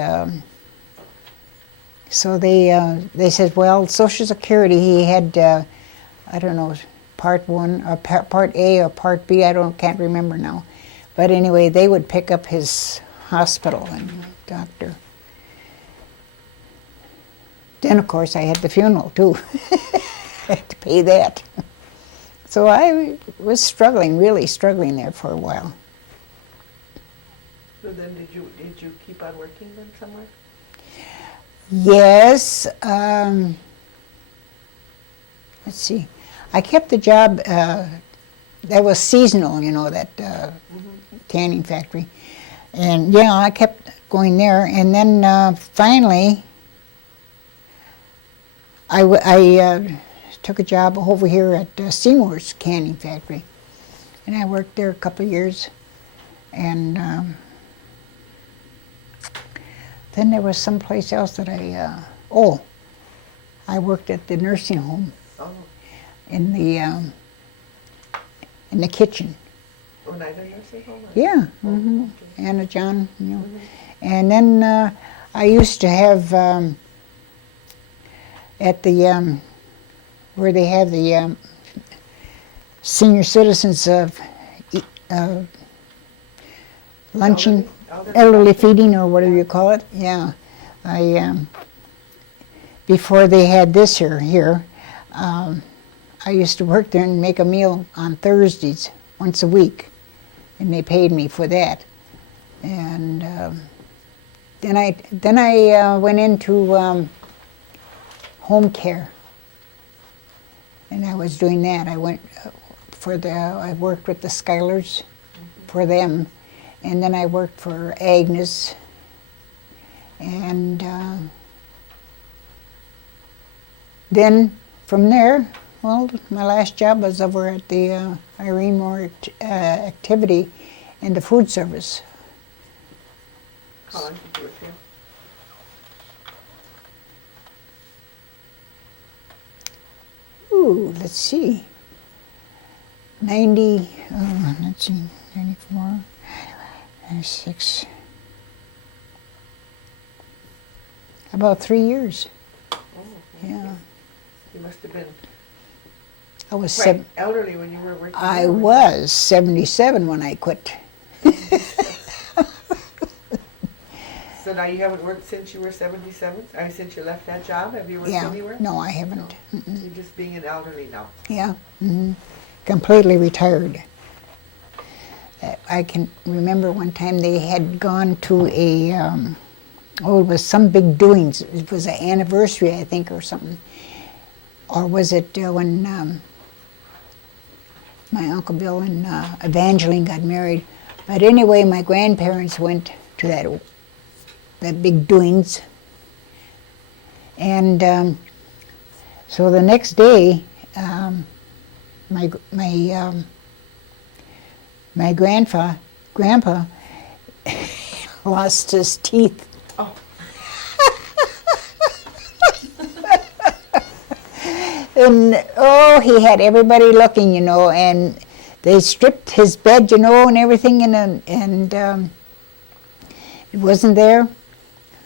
so they said, well, Social Security, he had, I don't know, Part 1, or Part A or Part B, can't remember now. But anyway, they would pick up his hospital and doctor. Then, of course, I had the funeral, too. I had to pay that. So I was struggling, really struggling there for a while. So then did you keep on working then somewhere? Yes. Let's see. I kept the job that was seasonal, you know, that canning factory. And, yeah, I kept going there. And then finally, I took a job over here at Seymour's canning factory. And I worked there a couple of years. And then there was someplace else that I worked at the nursing home. Oh, In the kitchen. Oneida nursing home? Or? Yeah, Oh, okay. Anna John, you know. And then I used to have at the where they have the senior citizens luncheon, elderly feeding, or whatever you call it. Yeah, I before they had this here. I used to work there and make a meal on Thursdays once a week, and they paid me for that. And then I went into home care, and I was doing that. I went I worked with the Schylers for them, and then I worked for Agnes, and then from there. Well, my last job was over at the Irene Moore activity in the food service. How long did you work there? Ooh, let's see. 94, 96. About 3 years. Oh, okay. Yeah. You must have been I was quite elderly when you were working I there. was 77 when I quit. So now you haven't worked since you were 77? Since you left that job? Have you worked anywhere? No, I haven't. You're just being an elderly now. Yeah, completely retired. I can remember one time they had gone to it was some big doings. It was an anniversary, I think, or something. Or was it when my Uncle Bill and Evangeline got married? But anyway, my grandparents went to that big doings. And so the next day, my grandpa lost his teeth. Oh. And he had everybody looking, you know, and they stripped his bed, you know, and everything, and it wasn't there.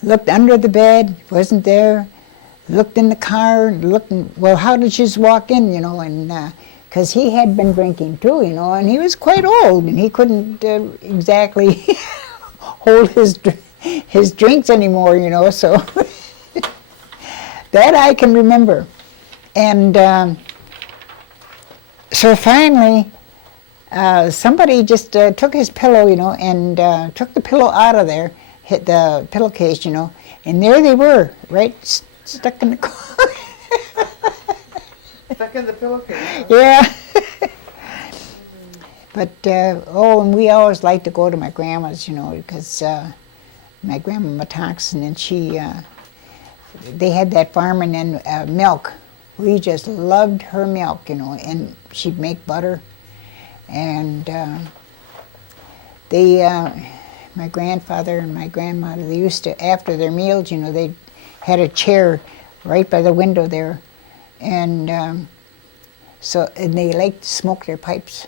Looked under the bed, it wasn't there. Looked in the car, well, how did you just walk in, you know, and because he had been drinking too, you know, and he was quite old, and he couldn't exactly hold his drinks anymore, you know, so that I can remember. And so finally, somebody just took his pillow, you know, and took the pillow out of there, hit the pillowcase, you know, and there they were, right stuck in the car. Stuck in the pillowcase. Huh? Yeah. But, and we always liked to go to my grandma's, you know, because my grandma Metoxen, and they had that farm, and then milk. We just loved her milk, you know, and she'd make butter. And my grandfather and my grandmother, they used to, after their meals, you know, they had a chair right by the window there. And and they liked to smoke their pipes.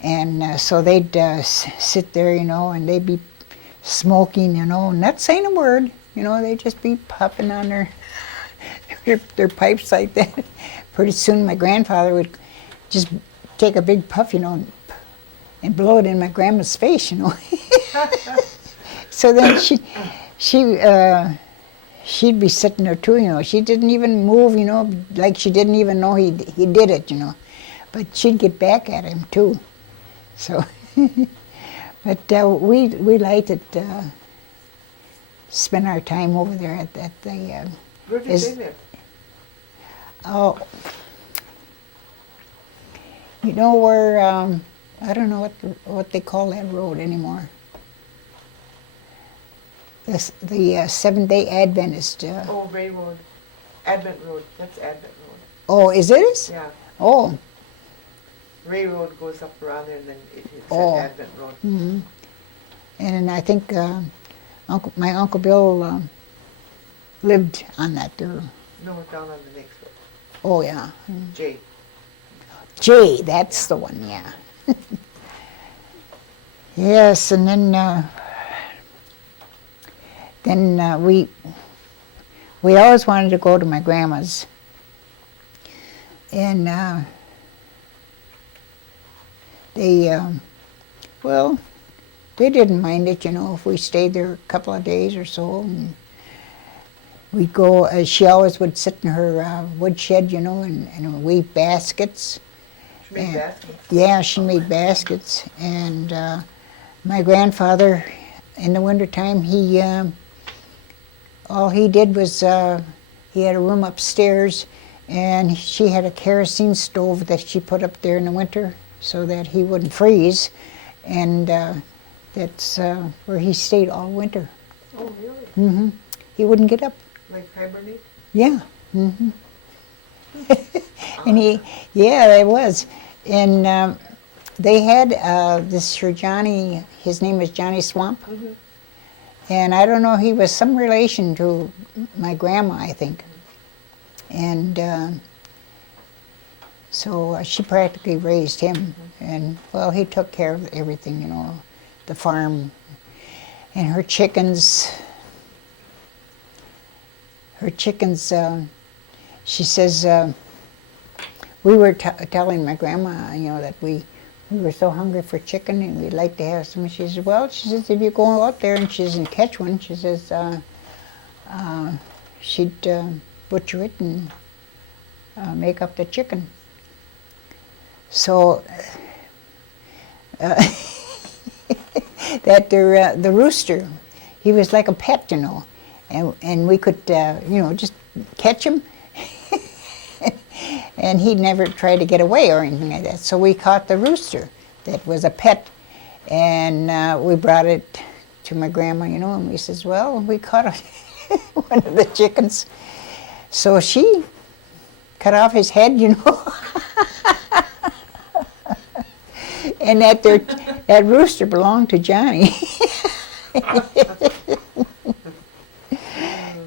And so they'd sit there, you know, and they'd be smoking, you know, not saying a word, you know, they'd just be puffing on their pipes like that. Pretty soon my grandfather would just take a big puff, you know, and blow it in my grandma's face, you know. So then she'd be sitting there too, you know. She didn't even move, you know, like she didn't even know he did it, you know. But she'd get back at him too. So, but we liked it, spend our time over there at the. Where did they live? Oh, you know where? I don't know what they call that road anymore. The Seventh-day Adventist. Oh, Ray Road. Advent Road. That's Advent Road. Oh, is it? Yeah. Oh. Ray Road goes up around there, and then it's Advent Road. Mm-hmm. And I think my Uncle Bill lived on that there. No, down on the next road. Oh, yeah. Jay. That's the one, yeah. Yes, and then we always wanted to go to my grandma's. And they didn't mind it, you know, if we stayed there a couple of days or so. And we'd go, she always would sit in her woodshed, you know, and weave baskets. She made baskets? Yeah, she made baskets. And my grandfather, in the wintertime, all he did was, he had a room upstairs, and she had a kerosene stove that she put up there in the winter so that he wouldn't freeze. And that's where he stayed all winter. Oh, really? Mm-hmm. He wouldn't get up. Like hibernate? Yeah. Mm-hmm. And it was. And they had this for Johnny, his name was Johnny Swamp. Mm-hmm. And I don't know, he was some relation to my grandma, I think. And so she practically raised him. Mm-hmm. And, well, he took care of everything, you know, the farm. And her chickens, she says, we were telling my grandma, you know, that we were so hungry for chicken and we'd like to have some. She says, well, she says, if you go out there and she doesn't catch one, she says, she'd butcher it and make up the chicken. So that the rooster, he was like a pet, you know, and we could, you know, just catch him. And he'd never try to get away or anything like that. So we caught the rooster that was a pet, and we brought it to my grandma, you know, and we says, well, we caught one of the chickens. So she cut off his head, you know. And that rooster belonged to Johnny.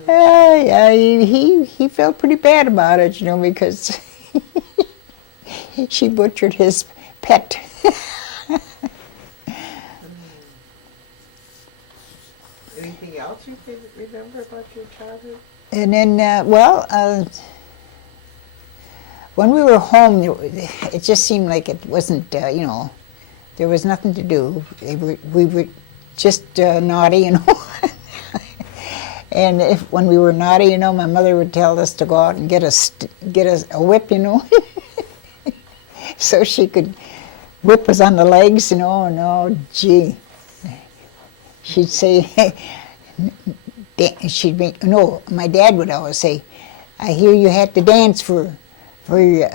Yeah, he felt pretty bad about it, you know, because she butchered his pet. Anything else you can remember about your childhood? And then, when we were home, it just seemed like it wasn't, you know, there was nothing to do. We were just naughty, you know. And when we were naughty, you know, my mother would tell us to go out and get a whip, you know, so she could whip us on the legs, you know. And oh, gee, she'd say, no, my dad would always say, I hear you had to dance for your,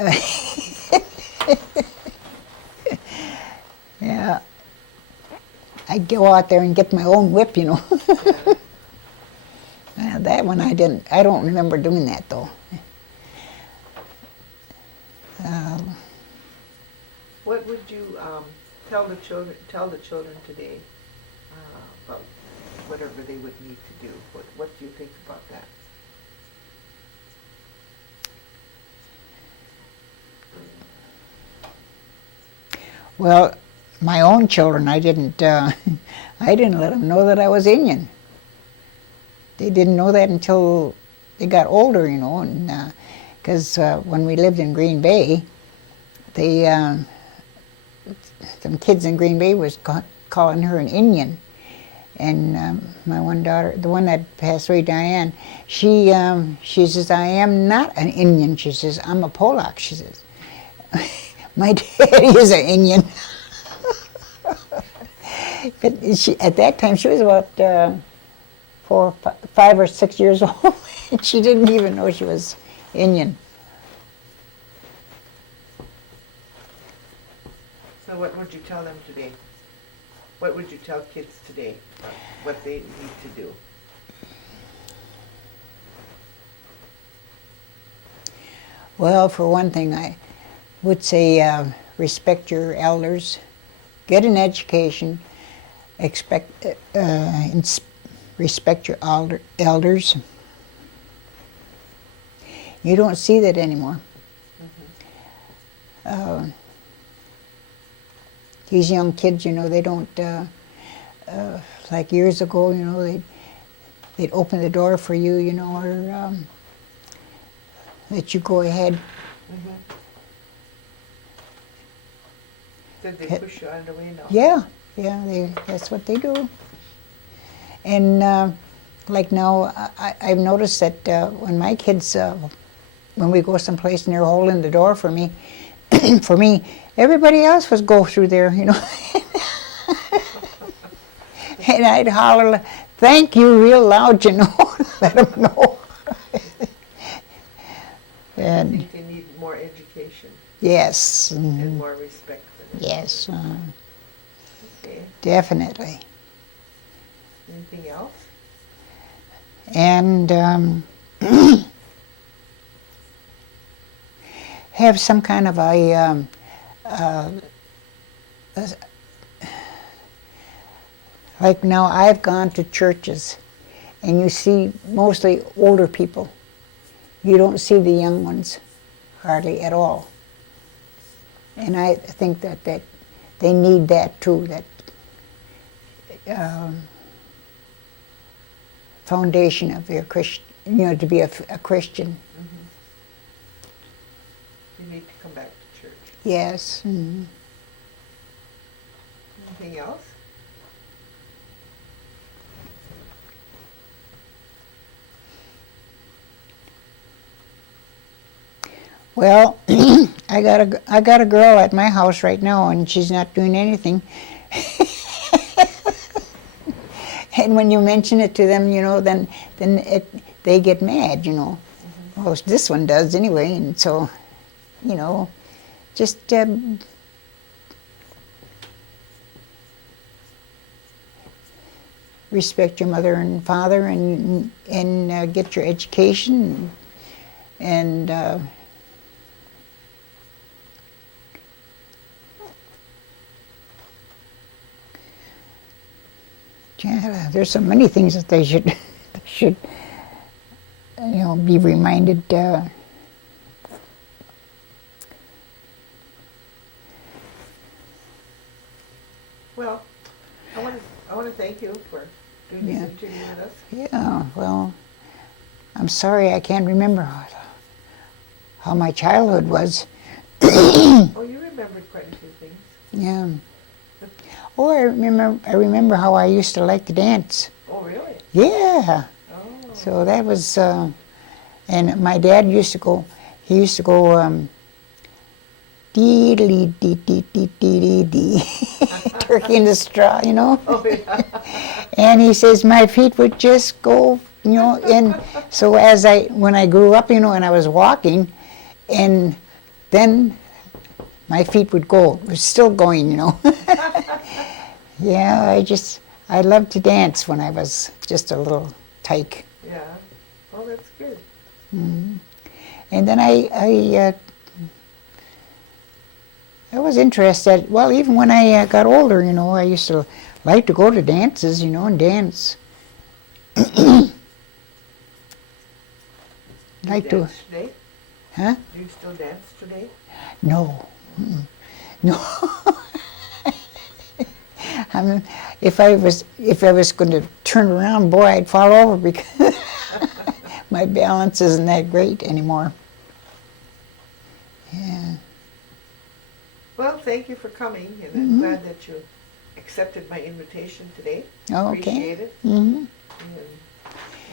yeah. I'd go out there and get my own whip, you know. That one I don't remember doing that though. What would you tell the children today about whatever they would need to do? What do you think about that? Well, my own children, I didn't let them know that I was Indian. They didn't know that until they got older, you know, and because when we lived in Green Bay, some kids in Green Bay was calling her an Indian, and my one daughter, the one that passed away, Diane, she says, I am not an Indian. She says, I'm a Polak. She says, my daddy is an Indian. But at that time, she was about 5 or 6 years old. She didn't even know she was Indian. So what would you tell them today? What would you tell kids today? What they need to do? Well, for one thing, I would say respect your elders, get an education, respect your elders. You don't see that anymore. These young kids, you know, they don't, like years ago, you know, they'd open the door for you, you know, or let you go ahead. Did they push you out of the way now? Yeah, that's what they do. And like now, I've noticed that when my kids, when we go someplace and they're holding the door for me, everybody else was go through there, you know. And I'd holler, thank you, real loud, you know, let them know. I And think they need more education yes, and more respect for them. yes, Okay. definitely. Anything else? And have some kind of a like now I've gone to churches and you see mostly older people. You don't see the young ones hardly at all. And I think that they need that too, that foundation of their Christian, you know, to be a Christian. You need to come back to church. Yes. Mm-hmm. Anything else? Well, I got a girl at my house right now, and she's not doing anything. And when you mention it to them, you know, then they get mad, you know. Well, this one does anyway, and so, you know, just respect your mother and father, and get your education, and yeah, there's so many things that they should you know, be reminded. Well, I want to thank you for doing this interview with us. Yeah, well, I'm sorry I can't remember how my childhood was. Oh, you remembered quite a few things. Yeah. Oh, I remember how I used to like to dance. Oh, really? Yeah. Oh. So that was, and my dad used to go. He used to go dee dee dee dee dee dee. Turkey in the straw, you know. Oh, yeah. And he says my feet would just go, you know. And so when I grew up, you know, and I was walking, and then my feet would go. It was still going, you know. Yeah, I loved to dance when I was just a little tyke. Yeah. Oh, that's good. And then I was interested, well, even when I got older, you know, I used to like to go to dances, you know, and dance. Do you Like to, dance today? huh? Do you still dance today? No. No. I mean, if I was going to turn around, boy, I'd fall over because my balance isn't that great anymore. Yeah. Well, thank you for coming, and I'm glad that you accepted my invitation today. Oh, okay. Appreciate it. Mm-hmm. And